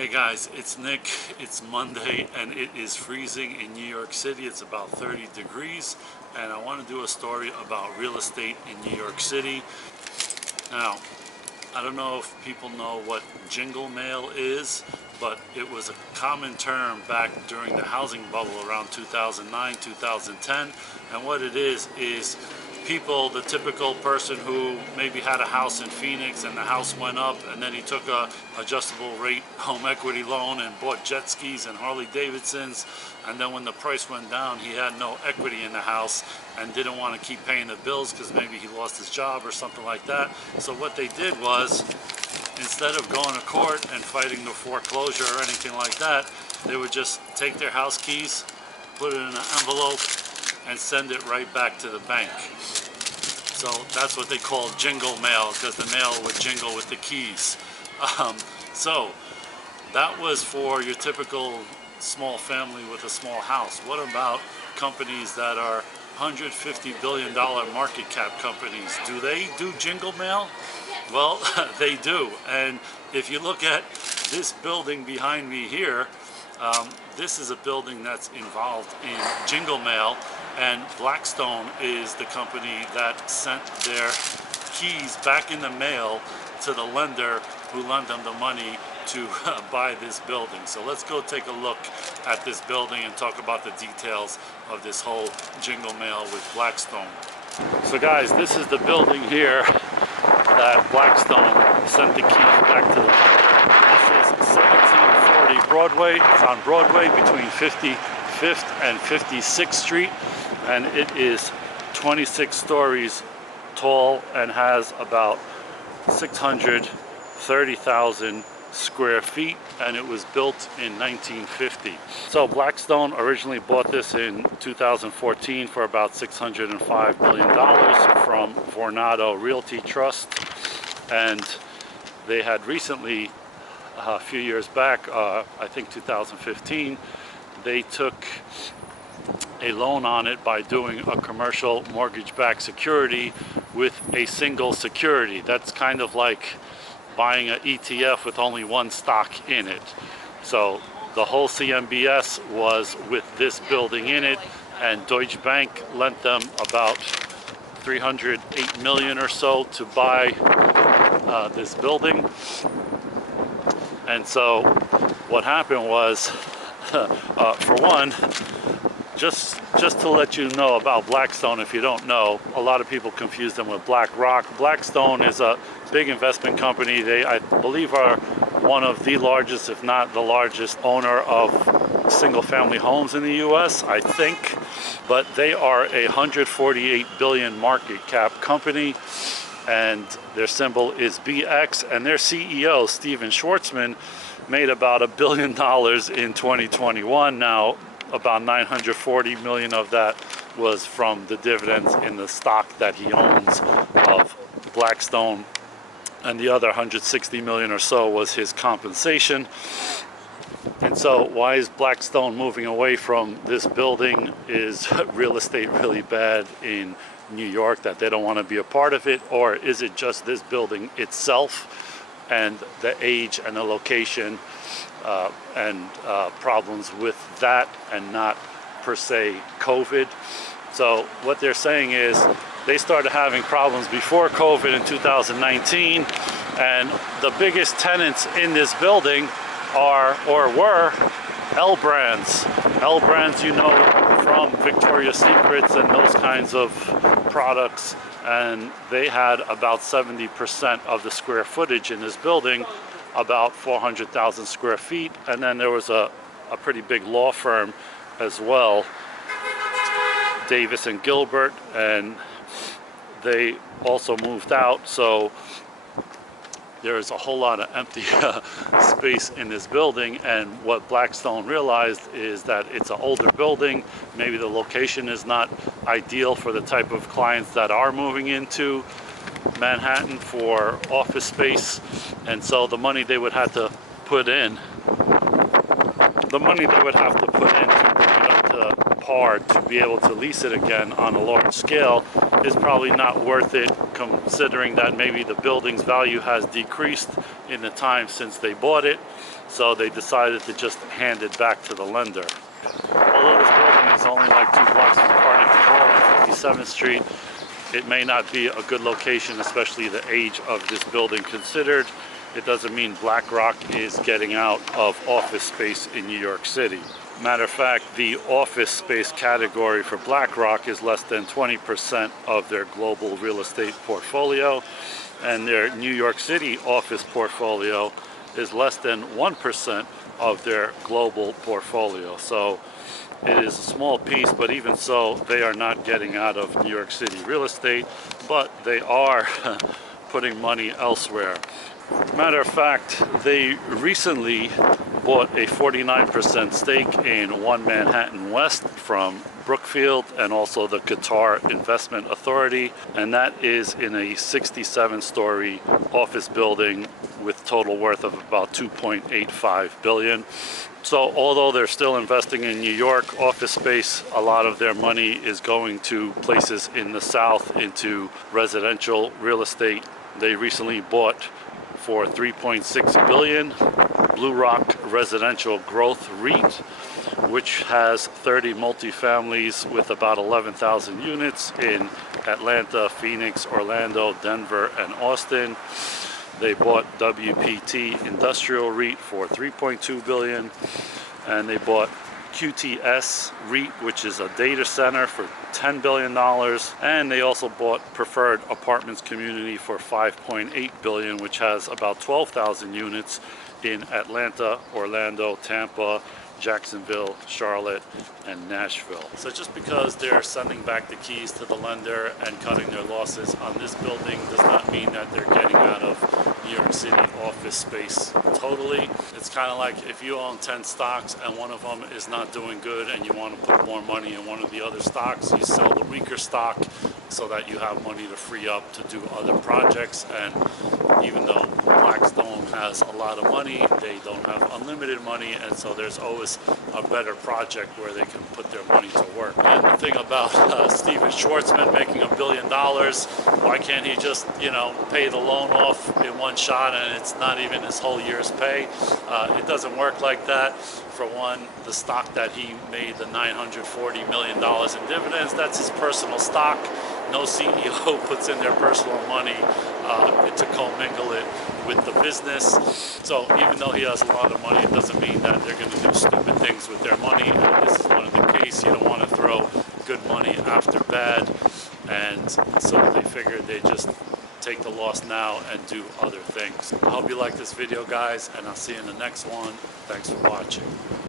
Hey guys, it's Nick. It's Monday and it is freezing in New York City. It's about 30 degrees and I want to do a story about real estate in New York City. Now, I don't know if people know what jingle mail is, but it was a common term back during the housing bubble around 2009, 2010. And what it is people, the typical person who maybe had a house in Phoenix and the house went up and then he took a adjustable rate home equity loan and bought jet skis and Harley Davidsons, and then when the price went down he had no equity in the house and didn't want to keep paying the bills because maybe he lost his job or something like that. So what they did was, instead of going to court and fighting the foreclosure or anything like that, they would just take their house keys, put it in an envelope and send it right back to the bank. So that's what they call jingle mail, because the mail would jingle with the keys. So that was for your typical small family with a small house. What about companies that are $150 billion market cap companies? Do they do jingle mail? Well, they do. And if you look at this building behind me here, this is a building that's involved in jingle mail, and Blackstone is the company that sent their keys back in the mail to the lender who lent them the money to buy this building. So let's go take a look at this building and talk about the details of this whole jingle mail with Blackstone. So guys, this is the building here that Blackstone sent the keys back to the lender. This is 1740 Broadway. It's on Broadway between 55th and 56th Street, and it is 26 stories tall and has about 630,000 square feet, and it was built in 1950. So Blackstone originally bought this in 2014 for about $605 million from Vornado Realty Trust, and they had recently, a few years back, I think 2015, they took a loan on it by doing a commercial mortgage-backed security with a single security. That's kind of like buying an ETF with only one stock in it. So the whole CMBS was with this building in it, and Deutsche Bank lent them about $308 million or so to buy this building. And so what happened was, for one, just to let you know about Blackstone, if you don't know, a lot of people confuse them with BlackRock. Blackstone is a big investment company. They, I believe, are one of the largest, if not the largest, owner of single-family homes in the U.S., I think. But they are a $148 billion market cap company, and their symbol is BX, and their CEO, Schwarzman, made about $1 billion in 2021. Now, about 940 million of that was from the dividends in the stock that he owns of Blackstone, and the other 160 million or so was his compensation. And so why is Blackstone moving away from this building? Is real estate really bad in New York that they don't want to be a part of it, or is it just this building itself and the age and the location and problems with that, and not per se COVID? So what they're saying is they started having problems before COVID in 2019, and the biggest tenants in this building are, or were, L Brands. L Brands, you know, from Victoria's Secrets and those kinds of products, and they had about 70% of the square footage in this building, about 400,000 square feet. And then there was a pretty big law firm as well, Davis and Gilbert, and they also moved out. So there is a whole lot of empty space in this building, and what Blackstone realized is that it's an older building. Maybe the location is not ideal for the type of clients that are moving into Manhattan for office space, and so the money they would have to put in, to bring it up to par to be able to lease it again on a large scale is probably not worth it, considering that maybe the building's value has decreased in the time since they bought it, so they decided to just hand it back to the lender. Although this building is only like 2 blocks from Carnegie Hall on 57th Street, it may not be a good location, especially the age of this building considered. It doesn't mean BlackRock is getting out of office space in New York City. Matter of fact, the office space category for BlackRock is less than 20% of their global real estate portfolio, and their New York City office portfolio is less than 1% of their global portfolio. So it is a small piece, but even so, they are not getting out of New York City real estate, but they are putting money elsewhere. Matter of fact, they recently bought a 49% stake in One Manhattan West from Brookfield and also the Qatar Investment Authority, and that is in a 67-story office building with total worth of about $2.85 billion. So although they're still investing in New York office space, a lot of their money is going to places in the South into residential real estate. They recently bought for $3.6 billion Blue Rock Residential Growth REIT, which has 30 multifamilies with about 11,000 units in Atlanta, Phoenix, Orlando, Denver, and Austin. They bought WPT Industrial REIT for $3.2 billion, and they bought QTS REIT, which is a data center, for $10 billion, and they also bought Preferred Apartments Community for $5.8 billion, which has about 12,000 units in Atlanta, Orlando, Tampa, Jacksonville, Charlotte, and Nashville. So just because they're sending back the keys to the lender and cutting their losses on this building does not mean that they're getting out of New York City office space totally. It's kind of like if you own 10 stocks and one of them is not doing good and you want to put more money in one of the other stocks, you sell the weaker stock so that you have money to free up to do other projects. And even though Blackstone has a lot of money, they don't have unlimited money, and so there's always a better project where they can put their money to work. And the thing about Steven Schwarzman making $1 billion, why can't he just, pay the loan off in one shot and it's not even his whole year's pay? It doesn't work like that. For one, the stock that he made the $940 million in dividends, that's his personal stock. No CEO puts in their personal money to commingle it with the business. So even though he has a lot of money, it doesn't mean that they're going to do stupid things with their money. And this is one of the cases. You don't want to throw good money after bad. And so they figured they just take the loss now and do other things. I hope you like this video, guys, and I'll see you in the next one. Thanks for watching.